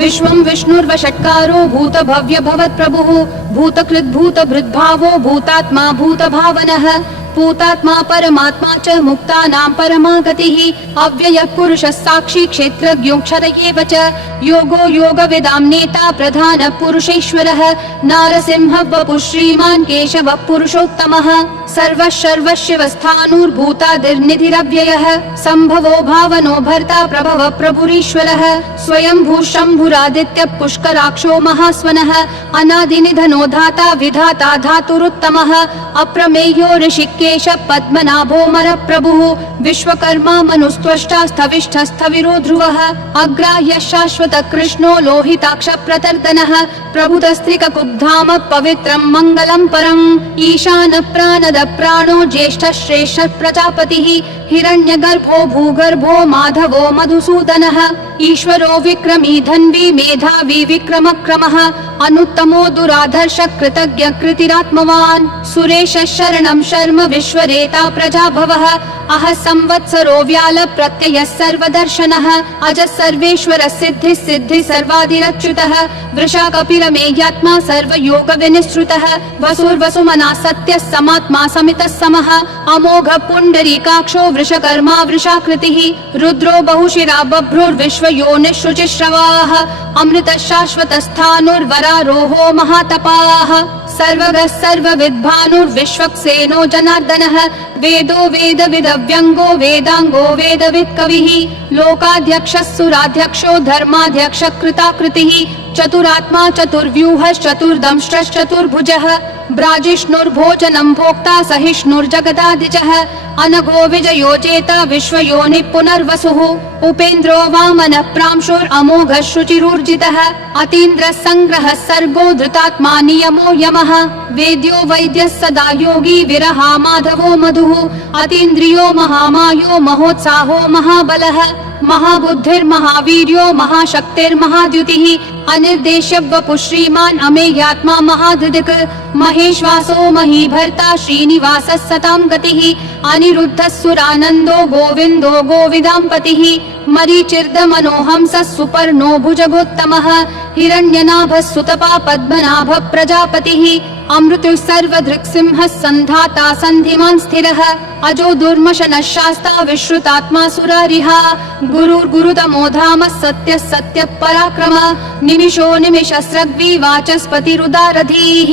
विश्वं विष्णुर्वषट्कारो भूत भव्य भवत् प्रभुः भूतकृद् भूतभृद्भावो भूतात्मा भूतभावनः भूतात्मा परमात्मा च मुक्तानां परमा गतिः अव्ययः पुरुषः साक्षी क्षेत्रज्ञोऽक्षर एव च योगो योगविदां नेता प्रधानः पुरुषेश्वरः नारसिंहः वपुः श्रीमान् केशवः पुरुषोत्तमः सर्वशिवस्थाणुर्भूतादिर्निधिरव्ययः सम्भवो भावनो भर्ता प्रभवः प्रभुरीश्वरः स्वयंभू शम्भुरादित्यः पुष्कराक्षो महास्वनः अनादिनिधनो धाता विधाता धातुरुत्तमः अप्रमेयो ऋषिकेश पद्मनाभोमर प्रभुः विश्वकर्मा मनुस्त्वष्टा स्थविष्ठस्थविरो ध्रुवः अग्राह्य शाश्वत कृष्णो लोहिताक्ष प्रतर्दनः प्रभुतस्त्रिककुब्धाम पवित्रं मङ्गलं परम् ईशान प्राणद प्राणो ज्येष्ठ श्रेष्ठ प्रजापतिः हिरण्यगर्भो भूगर्भो माधवो मधुसूदनः ईश्वरो विक्रमी धन्वी मेधावी विक्रमक्रमः अनुत्तमो दुराधर्ष कृतज्ञ कृतिरात्मवान् सुरेश शरणं शर्म विश्वरेता प्रजाभवः अह संवत्सरो व्याल प्रत्ययः सर्वदर्शनः अज सर्वेश्वर सिद्धि सिद्धि सर्वादिरच्युतः वृषा कपिलमेयात्मा सर्वयोग विनिश्रुतः वसुर्वसुमना सत्यः समात्मा समितः समः अमोघ पुण्डरीकाक्षो वृषकर्मा वृषाकृतिः रुद्रो बहुशिरा बभ्रुर्विश्वयोनिःशुचिश्रवाः अमृत शाश्वत स्थाणुर्वरारोहो महातपाः सर्वगः सर्वविद्भानुर्विश्वक्सेनो जनार्दनः वेदो वेदविदव्यङ्गो वेदाङ्गो वेदवित् कविः लोकाध्यक्षः सुराध्यक्षो धर्माध्यक्ष कृताकृतिः चतुरात्मा चतुर्व्यूहश्चतुर्दंष्ट्रश्चतुर्भुजः ब्राजिष्णुर्भोजनं भोक्ता सहिष्णुर्जगदादिजः अनघो विजयो जेता विश्वयोनिः पुनर्वसुः उपेन्द्रो वामनः प्रांशुरमोघः शुचिरूर्जितः अतीन्द्रः संग्रहः सर्गो धृतात्मा नियमो यमः वेद्यो वैद्यः सदा योगी विरहा माधवो मधुः अतीन्द्रियो महामायो महोत्साहो महाबलः महाबुद्धिर्महावीर्यो महाशक्तिर्महाद्युतिः अनिर्देश्य वपुः श्रीमान् अमेयात्मा महाधृदिक् महेश्वासो महीभर्ता श्रीनिवासः सतां गतिः अनिरुद्धः सुरानन्दो गोविन्दो गोविदाम्पतिः मरीचिर्दमनोहंसः सुपर्णो भुजगोत्तमः हिरण्यनाभः सुतपा पद्मनाभः प्रजापतिः अमृतुः सर्वदृक्सिंहः सन्धाता सन्धिमान् स्थिरः अजो दुर्मशनः शास्ता विश्रुतात्मा सुरारिहा गुरुर्गुरुतमो धामः सत्यः सत्यः पराक्रमः निमिषो निमिषस्रग्वी वाचस्पतिरुदारधीः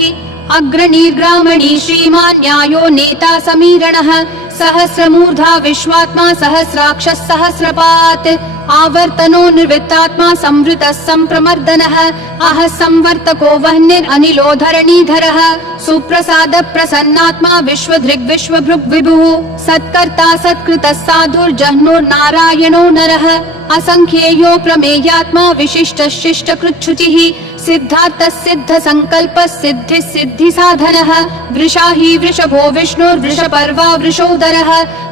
अग्रणीर्ग्रामणी श्रीमान् न्यायो नेता समीरणः सहस्रमूर्धा विश्वात्मा सहस्राक्षः सहस्रपात् आवर्तनो निर्वृत्तात्मा संवृतः संप्रमर्दनः अह संवर्तको वह्निरनिलो धरणीधरः सुप्रसाद प्रसन्नात्मा विश्वधृग् विश्वभृग् विभुः सत्कर्ता सत्कृतः साधुर्जह्नुर्नारायणो नरः असंख्येयो प्रमेयात्मा विशिष्ट शिष्ट कृच्छुचिः सिद्धार्थ सिद्ध संकल्प सिद्धि सिद्धि साधनः वृषाही वृषभो विष्णुर्वृषपर्वा वृषोदरः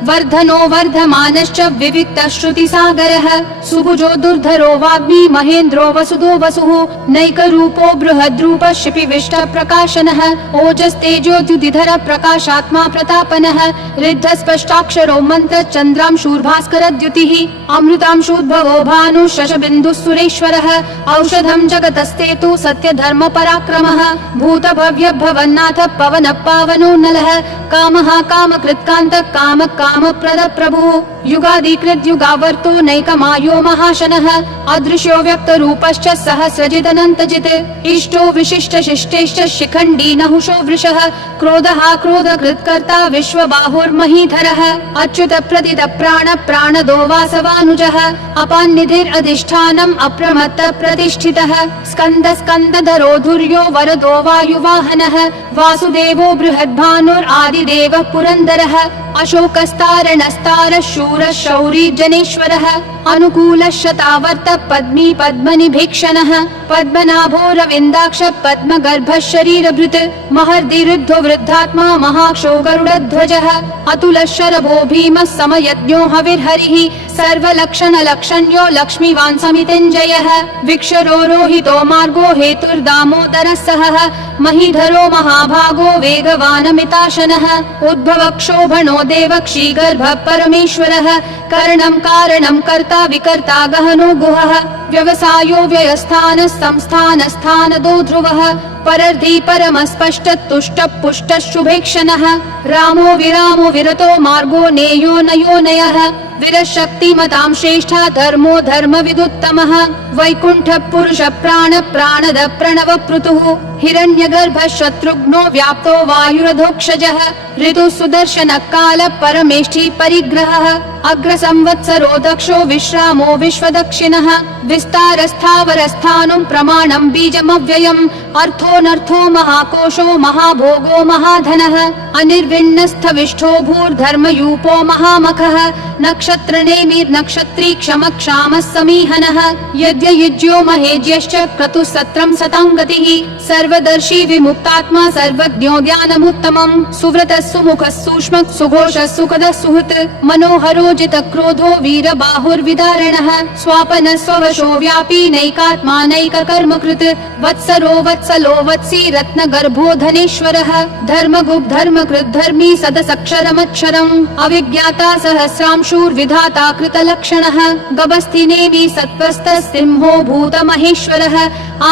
वर्धनो वर्धमानश्च विविक्त श्रुति सागरः सुभुजो दुर्धरो वाग्मी महेन्द्रो वसुदो वसुः नैकरूपो बृहद्रूप शिपिविष्ट प्रकाशनः ओजस्तेजोद्युतिधर प्रकाशात्मा प्रतापनः रिद्ध स्पष्टाक्षरो मंत्र चन्द्रांशूर्भास्कर द्युतिः अमृतांशूद्भवो भानु शशबिन्दुः सुरेश्वरः औषधं जगतस्तेतु सत्य धर्म पराक्रमः भूत भव्य भवन्नाथ पवन पावनो नलः कामः कामकृत्कान्त काम काम प्रद प्रभुः युगादिकृत युगावर्तो नैकमायो महाशनः अदृश्यो व्यक्त रूपश्च सहस्रजित अनन्तजित् इष्टो विशिष्ट शिष्टेश्च शिखण्डी नहुषो वृषः क्रोधः क्रोधकृत्कर्ता विश्वबाहुर्महीधरः अच्युत प्रदित प्राण प्राणदो वासवानुजः अपान्निधिरधिष्ठानम् अप्रमत्त प्रतिष्ठितः स्कन्द स्कन्दधरो धुर्यो वरदो वायुवाहनः वासुदेवो बृहद्भानुरादिदेवः पुरन्दरः अशोकस्तारणस्तार शूर शौरी जनेश्वरः अनुकूल शतावर्त पद्मी पद्मनिभीक्षणः पद्मनाभो रविन्दाक्ष पद्मगर्भ शरीरभृत् महर्दिरुद्धो वृद्धात्मा महाक्षो गरुडध्वजः अतुल शरभो भीमः समयज्ञो हविर्हरिः सर्वलक्षणलक्षण्यो लक्ष्मीवान् समितिञ्जयः विक्षरोहितो मार्गो हेतुर्दामोदरः सहः महीधरो महाभागो वेगवानमिताशनः उद्भवक्षोभणो देवक्षीगर्भः परमेश्वरः करणं कारणं कर्ता विकर्ता गहनो गुहः व्यवसायो व्ययस्थानः संस्थानस्थानदो ध्रुवः परर्धि परमस्पष्ट तुष्ट पुष्ट शुभेक्षणः रामो विरामो विरतो मार्गो नेयो नयो नयः विरशक्तिमतां श्रेष्ठा धर्मो धर्मविदुत्तमः वैकुण्ठ पुरुष प्राण प्राणद प्रणव पृथुः हिरण्यगर्भ शत्रुघ्नो व्याप्तो वायुरधोक्षजः ऋतु सुदर्शन काल परमेष्ठि परिग्रहः अग्रसंवत्सरो दक्षो विश्रामो विश्वदक्षिणः विस्तारस्थावरस्थानं प्रमाणं बीजमव्ययम् अर्थोऽनर्थो महाकोशो महाभोगो महाधनः अनिर्विण्णस्थविष्ठो भूर्धर्मयूपो महामखः नक्षत्रनेमिर्नक्षत्री क्षमक्षामः समीहनः यज्ञयुज्यो महेज्यश्च क्रतुसत्रं सतां गतिः सर्वदर्शी विमुक्तात्मा सर्वज्ञो ज्ञानमुत्तमम् सुव्रतः सुमुखः सूक्ष्मः सुघोषः सुखदः सुहृत् मनोहरो जितक्रोधो वीरबाहुर्विदारणः स्वापनः स्ववशो व्यापी नैकात्मा नैककर्मकृत् वत्सरो वत्सलो वत्सी रत्नगर्भो धनेश्वरः धर्मगुप् धर्मकृत् धर्मी सदसक्षरमक्षरम् अविज्ञाता सहस्रांशूर्विधाता कृतलक्षणः गभस्तिनेमि सत्त्वस्थः सिंहो भूतमहेश्वरः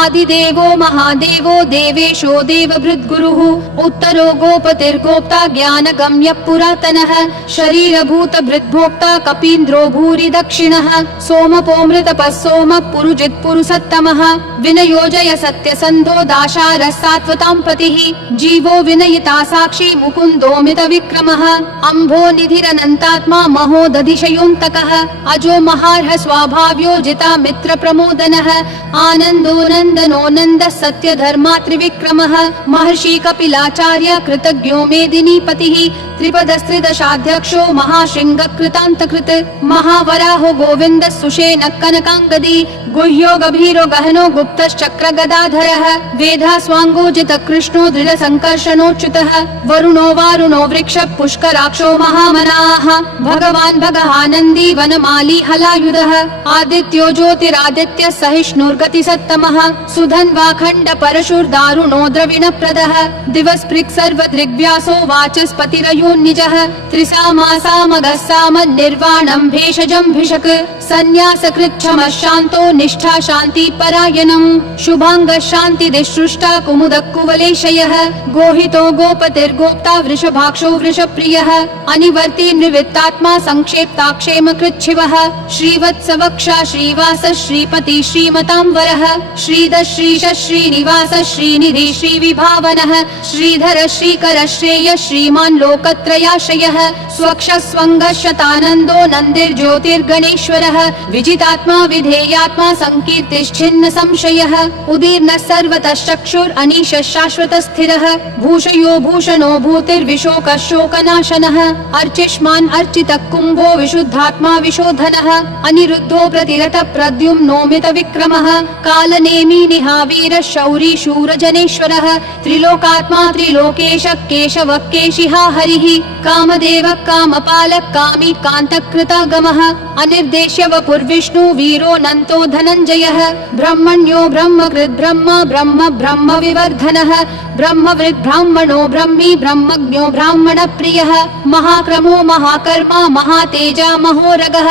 आदिदेवो महादेवो देवेशो देवभृद्गुरुः उत्तरो गोपतिर्गोप्ता ज्ञानगम्य पुरातनः शरीरभूतभृद्भोक्ता कपीन्द्रो भूरि दक्षिणः सोमपोमृतपः सोमः पुरुजित् पुरुषोत्तमः विनयोजय सत्यसन्धो दाशारः सात्वतां पतिः जीवो विनयिता साक्षी मुकुन्दोमित विक्रमः अम्भो निधिरनन्तात्मा महोदधिशयोऽन्तकः अजो महार्ह स्वाभाव्यो जिता मित्र प्रमोदनः आनन्दो नन्दनो नन्दः सत्य धर्मा त्रिविक्रमः महर्षि कपिलाचार्य कृतज्ञो मेदिनीपतिः त्रिपदस्त्रिदशाध्यक्षो महाशृंग कृतान्तकृत महावराहो गोविन्द सुषेण कनकाङ्गदी गुह्यो गभीरो गहनो गुप्तश्चक्र गदाधरः वेधास्वाङ्गोजित कृष्णो दृढ संकर्षणोच्युतः वरुणो वारुणो वृक्ष पुष्कराक्षो महामनाः भगवान् भगहानन्दी वनमाली हलायुधः आदित्यो ज्योतिरादित्य सहिष्णुर्गति सत्तमः सुधन्वाखण्ड परशुर्दारुणो द्रविणप्रदः दिवस्पृक् सर्वदृग्व्यासो वाचस्पतिरयोन्निजः त्रिसामासामगः साम निर्वाणं भेषजं भिषक् सन्न्यासकृच्छमः शान्तो निष्ठा शान्ति परायणम् शुभाङ्गः शान्तिदिसृष्टा कुमुदः कुवलेशयः गोहितो गोपतिर्गोप्ता वृषभाक्षो वृषप्रियः अनिवर्ति निवृत्तात्मा संक्षेप्ताक्षेम कृच्छिवः श्रीवत्सवक्षा श्रीवास श्रीपति श्रीमतां वरः श्रीद श्रीश श्रीनिवास श्रीनिधि श्रीविभावनः श्रीधर श्रीकर श्रेय श्रीमान् लोकत्रयाश्रयः स्वक्ष स्वङ्ग शतानन्दो नन्दिर्ज्योतिर्गणेश्वरः विजितात्मा विधेयात्मा संकीर्तिश्छिन्न संशयः उदीर्णः सर्वतः चक्षुरनीश शाश्वत स्थिरः भूषयो भूषणो भूतिर्विशोकः शोकनाशनः अर्चिष्मान् अर्चितः कुम्भो विशुद्धात्मा विशोधनः अनिरुद्धो प्रतिरथ प्रद्युम्नोमित विक्रमः कालनेमि निहावीर शौरी शूरजनेश्वरः त्रिलोकात्मा त्रिलोकेश केशव केशिहा हरिः कामदेव कामपालक कामी कान्तकृतागमः अनिर्देश्य वपुर्विष्णु वीरो नन्तो धनञ्जयः ब्रह्मण्यो ब्रह्मकृत् ब्रह्म ब्रह्म ब्रह्म विवर्धनः ब्रह्मवृद् ब्राह्मणो ब्रह्मी ब्रह्मज्ञो ब्राह्मण प्रियः महाक्रमो महाकर्मा महातेजा महोरगः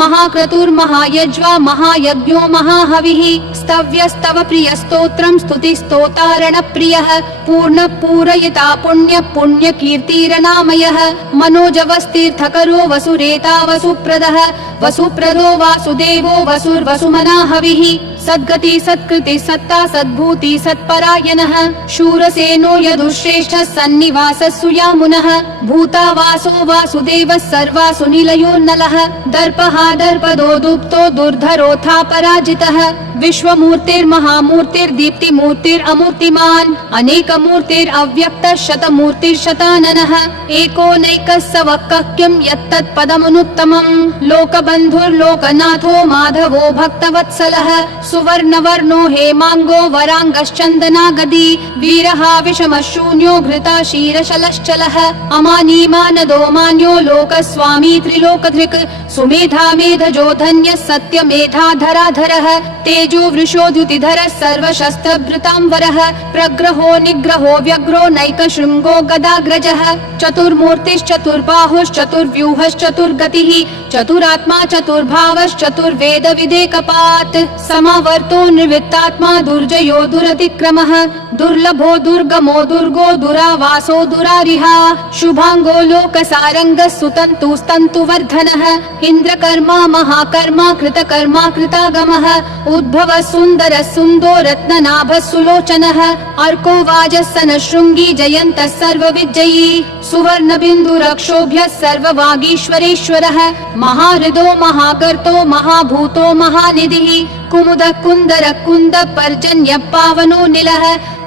महाक्रतुर्महायज्वा महायज्ञो महाहविः स्तव्यस्तव प्रिय स्तोत्रं स्तुतिस्तोतारण प्रियः पूर्ण पूरयिता पुण्य पुण्य कीर्तिरनामयः मनोजवस्तीर्थकरो वसुरेता वसुप्रदः वसुप्रदो वासुदेवो वसुर्वसुमना हविः सद्गति सत्कृति सत्ता सद्भूति सत्परायणः शूरसेनो यदुश्रेष्ठः सन्निवासः सुयामुनः भूता वासो वासुदेवः सर्वासु निलयोन्नलः दर्पः दर्पदो दुप्तो दुर्धरोऽथा पराजितः विश्वमूर्तिर्महामूर्तिर्दीप्तिमूर्तिरमूर्तिमान् अनेकमूर्तिरव्यक्तः शतमूर्तिर्शताननः एको नैकः स वक्कः किं यत्तत्पदमनुत्तमम् लोकबन्धुर्लोकनाथो माधवो भक्तवत्सलः सुवर्णवर्णो हेमांगो वरांगश्चंदनागदी वीरहा विषमशून्यो घृता शीरशलश्चलः अमानी मानदो मान्यो लोकस्वामी त्रिलोकधृक् सुमेधा मेधजो धन्यः सत्यमेधाधराधरः तेजो वृषोद्युतिधरः सर्वशस्त्रभृतांवरः प्रग्रहो निग्रहो व्यग्रो नैकशृङ्गो गदाग्रजः चतुर्मूर्तिश्चतुर्बाहुश्चतुर्व्यूहश्चतुर्गतिः चतुरात्मा चतुर्भावश्चतुर्वेदविदेकपात् समावर्तो निर्वित्तात्मा दुर्जयो दुरतिक्रमः दुर्लभो दुर्गमो दुर्गो दुरावासो दुरारिहा शुभांगो लोकसारङ्गः सुतन्तुस्तन्तुवर्धनः इन्द्रकर्मा महाकर्मा कृतकर्मा कृतागमः उद्भव सुन्दर सुन्दो रत्ननाभः सुलोचनः अर्को वाजस्सन शृङ्गी जयन्तः सर्वविजयी सुवर्णबिन्दुरक्षोभ्यः सर्ववागीश्वरेश्वरः महाहृदो महाकर्तो महाभूतो महानिधिः कुमुदः कुन्दर कुन्द पर्जन्य पावनो निलः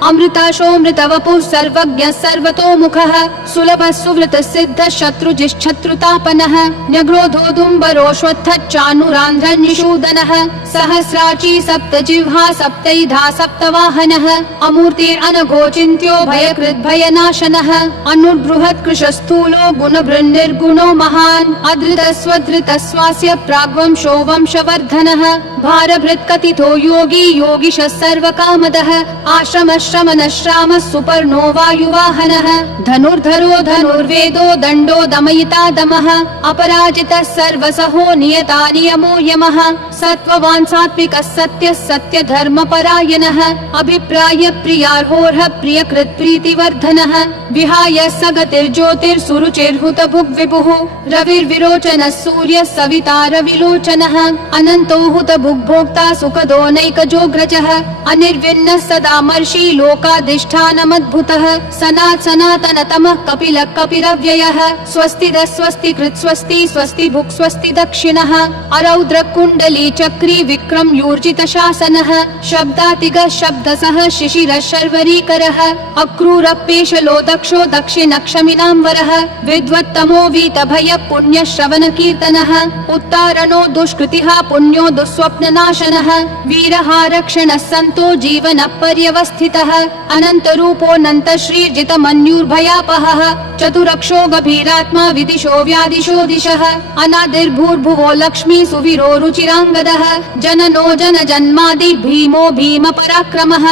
अमृताशोऽमृतवपुः सर्वज्ञः सर्वतोमुखः सुलभः सुवृतः सिद्धः शत्रुजिश्शत्रुतापनः न्यग्रोधोदुम्बरोऽश्वत्थश्चानुरान्ध्रनिषूदनः सहस्राची सप्तजिह्वा सप्तैधा सप्तवाहनः अमूर्तिरनघोचिन्त्यो भयकृद्भयनाशनः अनुर्बृहत्कृशस्थूलो गुणभृन्निर्गुणो महान् अधृतस्वधृतस्वास्य प्राग्वंशो वंशवर्धनः भारभृत्कथितो योगी योगिशः सर्वकामदः आश्रमश्रमनश्रामः सुपर्णो वायुवाहनः धनुर्धरो धनुर्वेदो दण्डो दमयिता दमः अपराजितः सर्वसहो नियता नियमो यमः सत्त्ववान् सात्विकः सत्यः सत्यधर्मपरायणः अभिप्राय प्रियार्होर्ह प्रियकृत् प्रीतिवर्धनः विहाय सगतिर्ज्योतिर्सुरुचिर्हुतभुग् विभुः रविर्विरोचनः सूर्यः सविता रविलोचनः अनन्तो हुतभुग्भोक्ता सुखदो नैकजोग्रजः अनिर्विण्णः सदा मर्षि लोकाधिष्ठानमद्भुतः सनातनतमः कपिलः कपिरव्ययः स्वस्तिदः स्वस्तिकृत् स्वस्ति स्वस्ति भुक् स्वस्ति दक्षिणः अरौद्र कुण्डली चक्री विक्रम यूर्जित शासनः शब्दातिगः शब्दसः शिशिरः शर्वरीकरः अक्रूरपेशलो दक्षो दक्षिणक्षमिनां वरः विद्वत्तमो वीतभय पुण्य श्रवण कीर्तनः उत्तारणो दुष्कृतिः पुण्यो दुःस्वप्ननाशनः वीरः रक्षणः सन्तो जीवन पर्यवस्थितः अनन्तरूपोऽनन्त श्रीर्जितमन्युर्भयापहः चतुरक्षो गभीरात्मा विदिशो व्यादिशो दिशः अनादिर्भूर्भुवो लक्ष्मी सुवीरो रुचिराङ्गदः जननो जनजन्मादि भीमो भीम पराक्रमः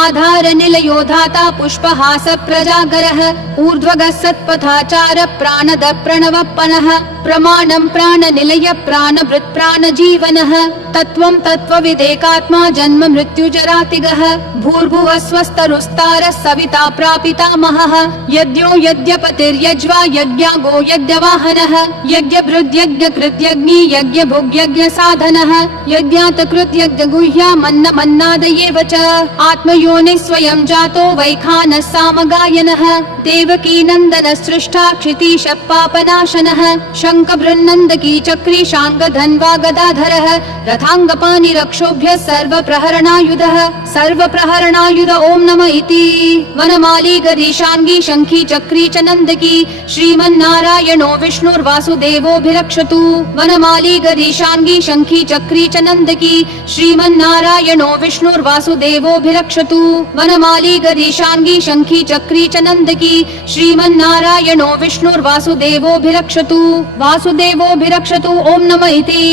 आधार निलयो धाता पुष्पहास प्रजागरः ऊर्ध्वगः सत्पथाचार प्राणद प्रणवप्पनः प्रमाणं प्राणनिलय प्राणभृत् प्राणजीवनः तत्त्वं तत्त्वविदेकात्मा जन्म मृत्युजरातिगः भूर्भुवः स्वस्तरुस्तारः सविता प्रापितामहः यज्ञो यज्ञपतिर्यज्वा यज्ञागो यज्ञवाहनः यज्ञभृद्यज्ञकृत्यग्नि यज्ञभुग्यज्ञसाधनः यज्ञातकृत् यज्ञगुह्यामन्नमन्नादयेव च आत्मयोनिः स्वयं जातो वैखानः सामगायनः देवकीनन्दनः सृष्टा क्षितीशः पापनाशनः शङ्खबृन्नन्दकी चक्री शाङ्गधन्वा गदाधरः रथाङ्गपाणिरक्षोभ्यः सर्वप्रहरणायुधः सर्वप्रहरणायुध ॐ नमः इति वनमाली गरीशाङ्गी शङ्खी चक्री च नन्दकी श्रीमन्नारायणो विष्णुर्वासुदेवोऽभिरक्षतु वनमाली गरीशाङ्गी शङ्खी चक्री च नन्दकी श्रीमन्नारायणो विष्णुर्वासुदेवोऽभिरक्षतु वनमाली गरीशाङ्गी शङ्खी चक्री च नन्दकी श्रीमन्नारायणो विष्णुर्वासुदेवोऽभिरक्षतु वासुदेवोऽभिरक्षतु ॐ नमः इति